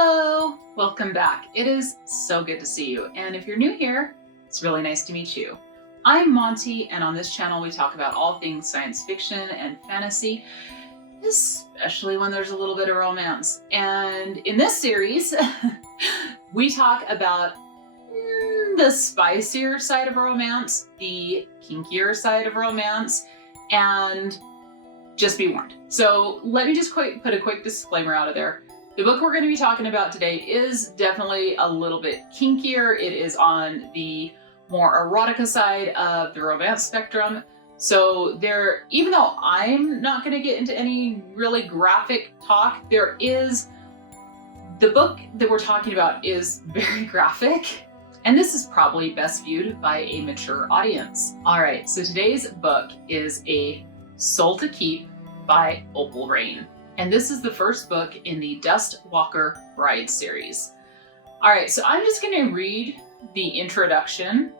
Hello, welcome back. It is so good to see you. And if you're new here, it's really nice to meet you. I'm Monty, and on this channel we talk about all things science fiction and fantasy, especially when there's a little bit of romance. And in this series, we talk about the spicier side of romance, the kinkier side of romance, and just be warned. So let me just put a quick disclaimer out of there. The book we're going to be talking about today is definitely a little bit kinkier. It is on the more erotica side of the romance spectrum. So even though I'm not going to get into any really graphic talk, the book that we're talking about is very graphic. And this is probably best viewed by a mature audience. All right, so today's book is A Soul to Keep by Opal Reyne. And this is the first book in the Dustwalker Bride series. All right, so I'm just gonna read the introduction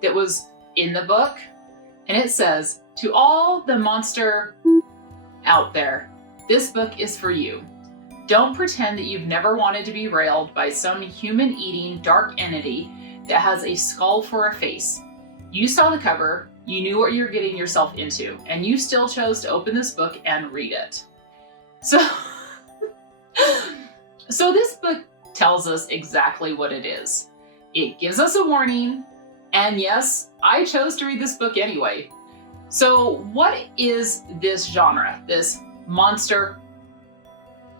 that was in the book. And it says, "To all the monster out there, this book is for you. Don't pretend that you've never wanted to be railed by some human-eating dark entity that has a skull for a face. You saw the cover, you knew what you're getting yourself into, and you still chose to open this book and read it." So this book tells us exactly what it is. It gives us a warning, and yes, I chose to read this book anyway. So what is this genre, this monster?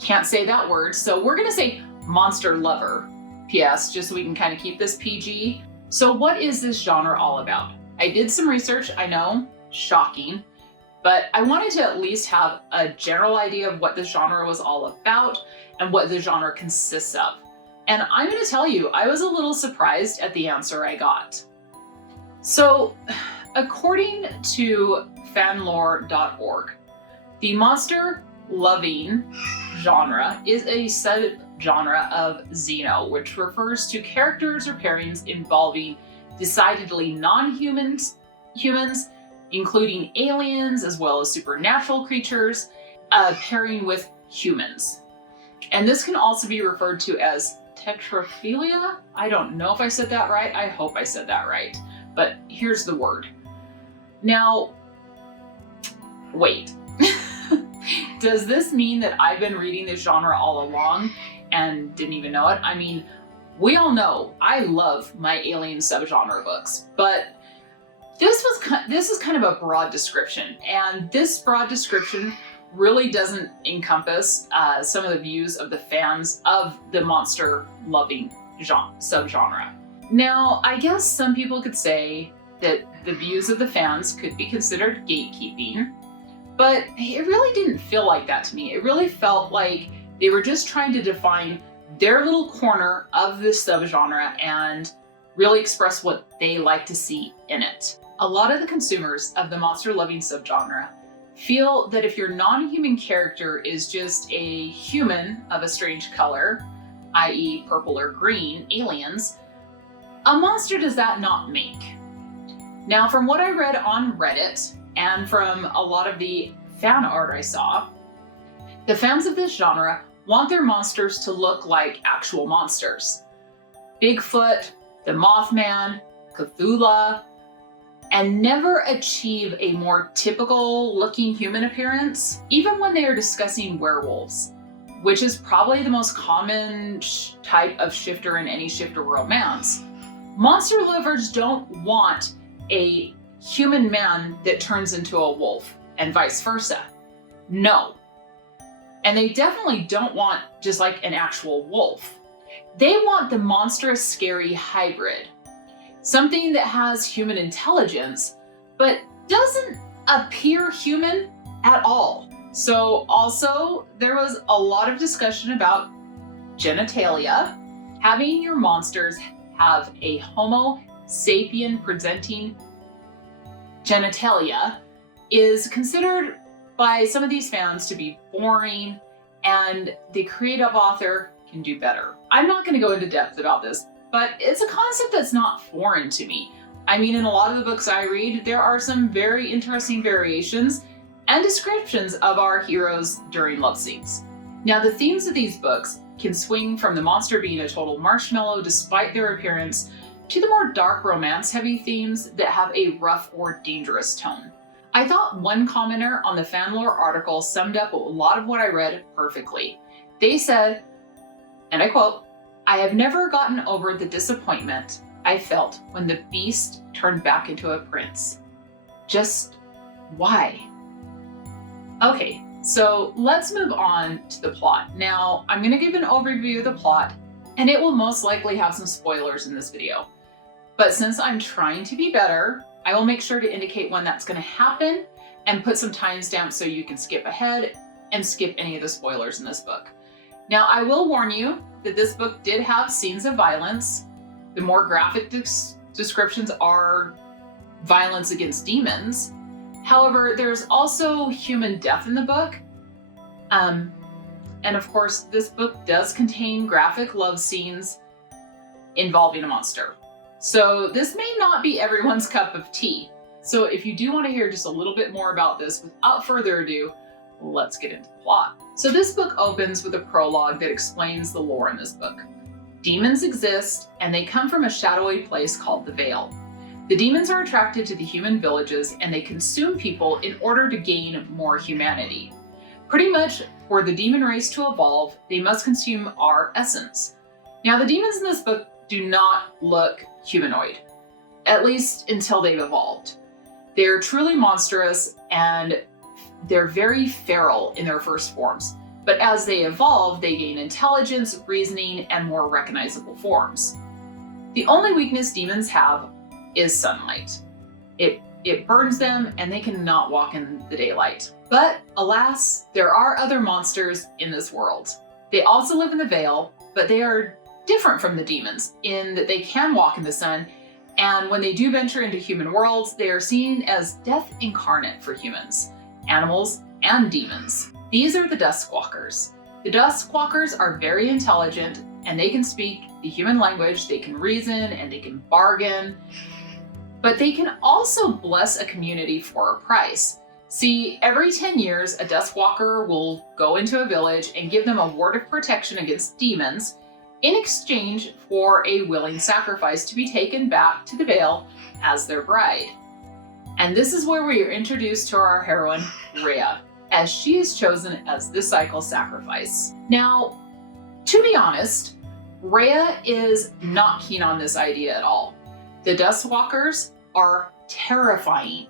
Can't say that word, so we're gonna say monster lover. P.S., just so we can kind of keep this PG. So what is this genre all about? I did some research, I know, shocking, but I wanted to at least have a general idea of what this genre was all about and what the genre consists of. And I'm going to tell you, I was a little surprised at the answer I got. So, according to Fanlore.org, the monster loving genre is a subgenre of Xeno, which refers to characters or pairings involving decidedly non-humans, including aliens as well as supernatural creatures, pairing with humans. And this can also be referred to as tetrophilia. I don't know if I said that right. I hope I said that right. But here's the word. Now, wait. Does this mean that I've been reading this genre all along and didn't even know it? I mean, we all know I love my alien subgenre books, but this is kind of a broad description, and this broad description really doesn't encompass some of the views of the fans of the monster loving subgenre. Now, I guess some people could say that the views of the fans could be considered gatekeeping, but it really didn't feel like that to me. It really felt like they were just trying to define their little corner of this subgenre and really express what they like to see in it. A lot of the consumers of the monster-loving subgenre feel that if your non-human character is just a human of a strange color, i.e. purple or green, aliens, a monster does that not make. Now, from what I read on Reddit and from a lot of the fan art I saw, the fans of this genre want their monsters to look like actual monsters. Bigfoot, the Mothman, Cthulhu, and never achieve a more typical looking human appearance, even when they are discussing werewolves, which is probably the most common type of shifter in any shifter romance. Monster lovers don't want a human man that turns into a wolf, and vice versa. No. And they definitely don't want just like an actual wolf. They want the monstrous, scary hybrid. Something that has human intelligence, but doesn't appear human at all. So also, there was a lot of discussion about genitalia. Having your monsters have a Homo sapien presenting genitalia is considered by some of these fans to be boring, and the creative author can do better. I'm not going to go into depth about this, but it's a concept that's not foreign to me. I mean, in a lot of the books I read, there are some very interesting variations and descriptions of our heroes during love scenes. Now, the themes of these books can swing from the monster being a total marshmallow despite their appearance to the more dark romance-heavy themes that have a rough or dangerous tone. I thought one commenter on the Fanlore article summed up a lot of what I read perfectly. They said, and I quote, "I have never gotten over the disappointment I felt when the beast turned back into a prince. Just why?" Okay, so let's move on to the plot. Now, I'm going to give an overview of the plot, and it will most likely have some spoilers in this video. But since I'm trying to be better, I will make sure to indicate when that's going to happen and put some timestamps so you can skip ahead and skip any of the spoilers in this book. Now, I will warn you that this book did have scenes of violence. The more graphic descriptions are violence against demons. However, there's also human death in the book. And of course, this book does contain graphic love scenes involving a monster. So this may not be everyone's cup of tea. So if you do want to hear just a little bit more about this, without further ado, let's get into the plot. So this book opens with a prologue that explains the lore in this book. Demons exist, and they come from a shadowy place called the Vale. The demons are attracted to the human villages, and they consume people in order to gain more humanity. Pretty much, for the demon race to evolve, they must consume our essence. Now, the demons in this book do not look humanoid, at least until they've evolved. They're truly monstrous, and they're very feral in their first forms. But as they evolve, they gain intelligence, reasoning, and more recognizable forms. The only weakness demons have is sunlight. It burns them, and they cannot walk in the daylight. But alas, there are other monsters in this world. They also live in the Vale, but they are different from the demons in that they can walk in the sun, and when they do venture into human worlds, they are seen as death incarnate for humans, animals, and demons. These are the Duskwalkers. The Duskwalkers are very intelligent, and they can speak the human language, they can reason, and they can bargain, but they can also bless a community for a price. See, every 10 years, a Duskwalker will go into a village and give them a ward of protection against demons in exchange for a willing sacrifice to be taken back to the Vale as their bride. And this is where we are introduced to our heroine, Rhea, as she is chosen as this cycle's sacrifice. Now, to be honest, Rhea is not keen on this idea at all. The Duskwalkers are terrifying.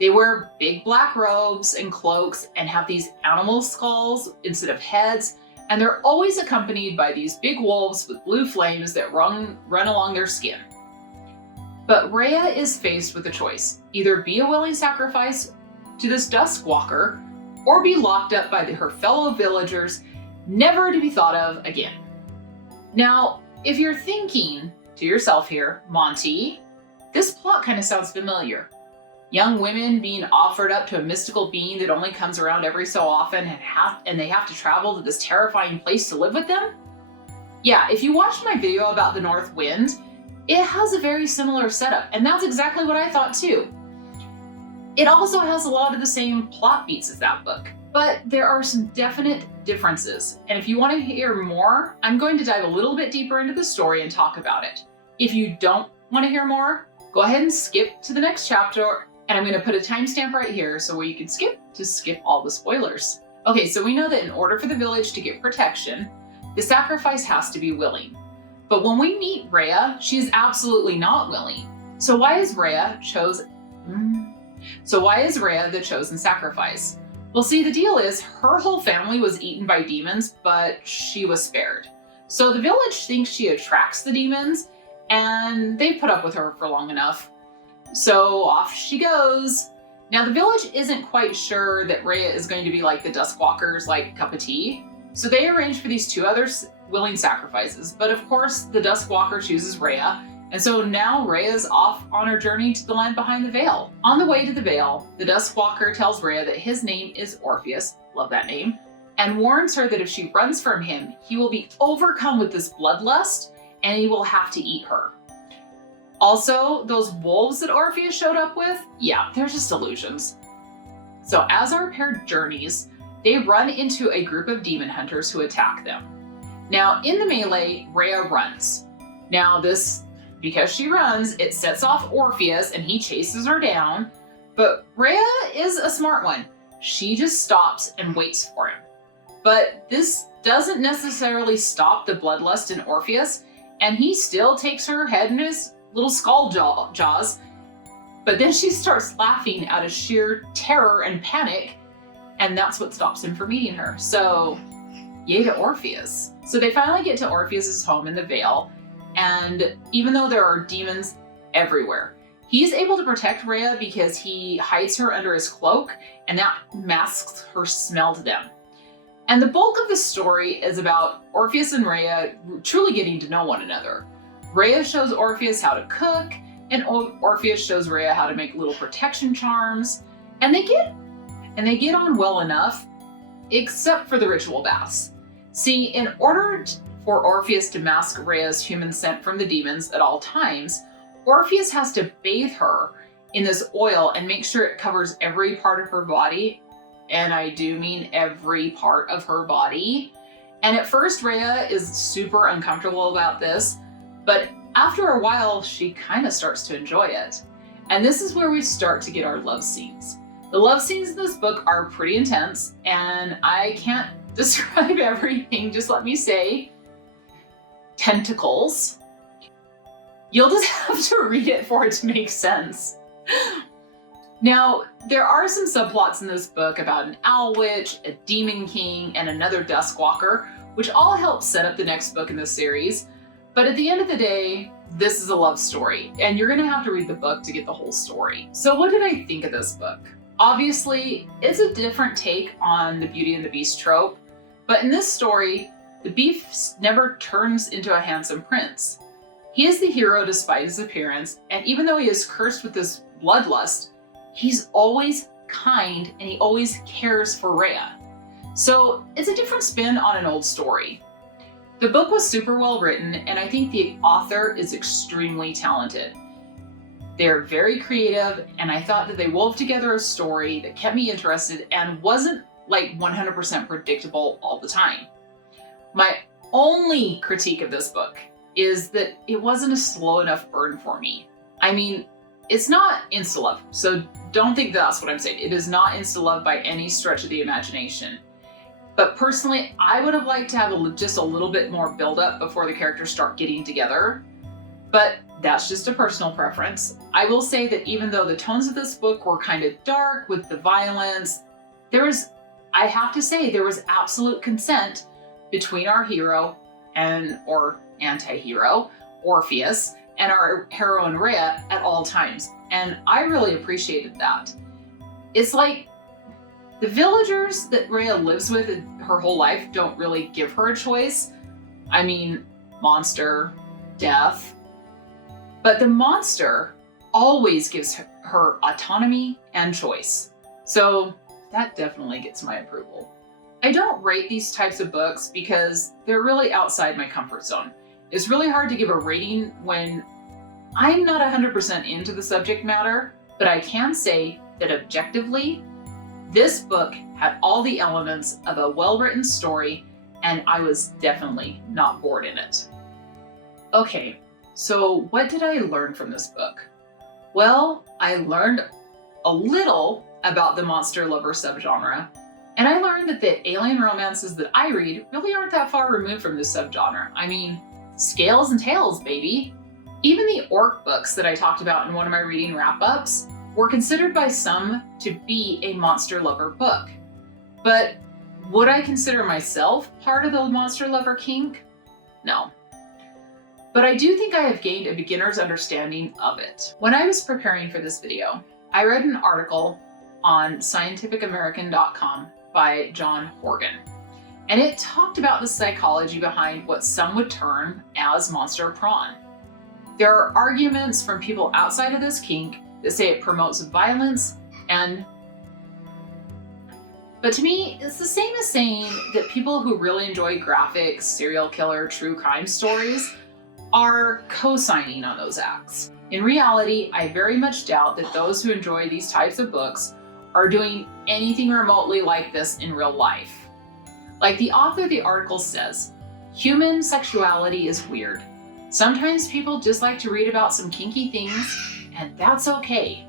They wear big black robes and cloaks and have these animal skulls instead of heads, and they're always accompanied by these big wolves with blue flames that run along their skin. But Rhea is faced with a choice: either be a willing sacrifice to this Duskwalker, or be locked up by her fellow villagers, never to be thought of again. Now, if you're thinking to yourself here, Monty, this plot kind of sounds familiar. Young women being offered up to a mystical being that only comes around every so often and they have to travel to this terrifying place to live with them? Yeah, if you watched my video about the North Wind, it has a very similar setup, and that's exactly what I thought too. It also has a lot of the same plot beats as that book, but there are some definite differences. And if you want to hear more, I'm going to dive a little bit deeper into the story and talk about it. If you don't want to hear more, go ahead and skip to the next chapter, and I'm going to put a timestamp right here so where you can skip all the spoilers. Okay, so we know that in order for the village to get protection, the sacrifice has to be willing. But when we meet Rhea, she is absolutely not willing. So why is Rhea the chosen sacrifice? Well, see, the deal is her whole family was eaten by demons, but she was spared. So the village thinks she attracts the demons, and they put up with her for long enough. So off she goes. Now the village isn't quite sure that Rhea is going to be like the Duskwalkers, like cup of tea. So they arrange for these two other willing sacrifices, but of course the Duskwalker chooses Rhea, and so now Rhea's off on her journey to the land behind the Vale. On the way to the Vale, the Duskwalker tells Rhea that his name is Orpheus, love that name, and warns her that if she runs from him, he will be overcome with this bloodlust and he will have to eat her. Also, those wolves that Orpheus showed up with, yeah, they're just illusions. So as our pair journeys, they run into a group of demon hunters who attack them. Now, in the melee, Rhea runs. Now, because she runs, it sets off Orpheus and he chases her down. But Rhea is a smart one. She just stops and waits for him. But this doesn't necessarily stop the bloodlust in Orpheus, and he still takes her head in his little skull jaws. But then she starts laughing out of sheer terror and panic, and that's what stops him from eating her. So, yay to Orpheus. So they finally get to Orpheus's home in the Vale, and even though there are demons everywhere, he's able to protect Rhea because he hides her under his cloak, and that masks her smell to them. And the bulk of the story is about Orpheus and Rhea truly getting to know one another. Rhea shows Orpheus how to cook, and Orpheus shows Rhea how to make little protection charms, and they get on well enough, except for the ritual baths. See, in order for Orpheus to mask Rhea's human scent from the demons at all times, Orpheus has to bathe her in this oil and make sure it covers every part of her body. And I do mean every part of her body. And at first, Rhea is super uncomfortable about this, but after a while, she kind of starts to enjoy it. And this is where we start to get our love scenes. The love scenes in this book are pretty intense, and I can't describe everything, just let me say, tentacles. You'll just have to read it for it to make sense. Now, there are some subplots in this book about an owl witch, a demon king, and another duskwalker, which all help set up the next book in the series. But at the end of the day, this is a love story, and you're gonna have to read the book to get the whole story. So what did I think of this book? Obviously, it's a different take on the Beauty and the Beast trope, but in this story, the Beast never turns into a handsome prince. He is the hero despite his appearance, and even though he is cursed with this bloodlust, he's always kind and he always cares for Rhea. So it's a different spin on an old story. The book was super well written, and I think the author is extremely talented. They're very creative, and I thought that they wove together a story that kept me interested and wasn't like 100% predictable all the time. My only critique of this book is that it wasn't a slow enough burn for me. I mean, it's not insta-love, so don't think that's what I'm saying. It is not insta-love by any stretch of the imagination. But personally, I would have liked to have just a little bit more build-up before the characters start getting together. But that's just a personal preference. I will say that even though the tones of this book were kind of dark with the violence, I have to say, there was absolute consent between our hero or anti-hero, Orpheus, and our heroine Rhea at all times. And I really appreciated that. It's like the villagers that Rhea lives with her whole life don't really give her a choice. I mean, monster, death. But the monster always gives her autonomy and choice. So that definitely gets my approval. I don't rate these types of books because they're really outside my comfort zone. It's really hard to give a rating when I'm not 100% into the subject matter, but I can say that objectively, this book had all the elements of a well-written story, and I was definitely not bored in it. Okay, so what did I learn from this book? Well, I learned a little about the monster lover subgenre, and I learned that the alien romances that I read really aren't that far removed from this subgenre. I mean, scales and tails, baby. Even the orc books that I talked about in one of my reading wrap-ups were considered by some to be a monster lover book. But would I consider myself part of the monster lover kink? No. But I do think I have gained a beginner's understanding of it. When I was preparing for this video, I read an article on scientificamerican.com by John Horgan, and it talked about the psychology behind what some would term as monster prawn. There are arguments from people outside of this kink that say it promotes violence, but to me, it's the same as saying that people who really enjoy graphic, serial killer, true crime stories are co-signing on those acts. In reality, I very much doubt that those who enjoy these types of books are doing anything remotely like this in real life. Like the author of the article says, Human sexuality is weird. Sometimes people just like to read about some kinky things, and that's okay.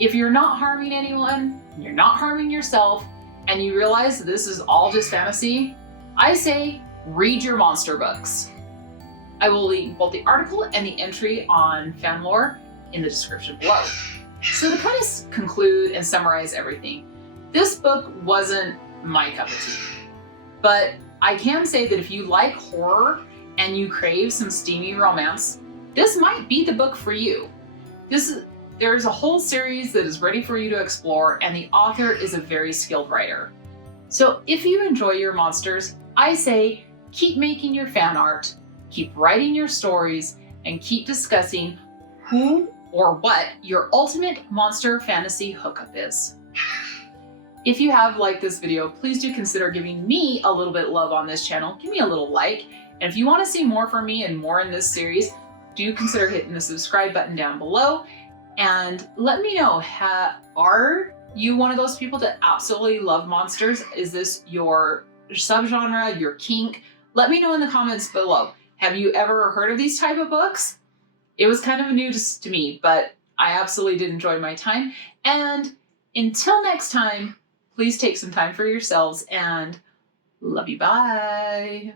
If you're not harming anyone, you're not harming yourself, and you realize that this is all just fantasy, I say read your monster books. I will link both the article and the entry on Fanlore in the description below. So to kind of conclude and summarize everything, this book wasn't my cup of tea, but I can say that if you like horror and you crave some steamy romance, this might be the book for you. There's a whole series that is ready for you to explore, and the author is a very skilled writer. So if you enjoy your monsters, I say keep making your fan art, keep writing your stories, and keep discussing who or what your ultimate monster fantasy hookup is. If you have liked this video, please do consider giving me a little bit of love on this channel. Give me a little like. And if you want to see more from me and more in this series, do consider hitting the subscribe button down below. And let me know, are you one of those people that absolutely love monsters? Is this your subgenre, your kink? Let me know in the comments below. Have you ever heard of these type of books? It was kind of new to me, but I absolutely did enjoy my time. And until next time, please take some time for yourselves and love you. Bye.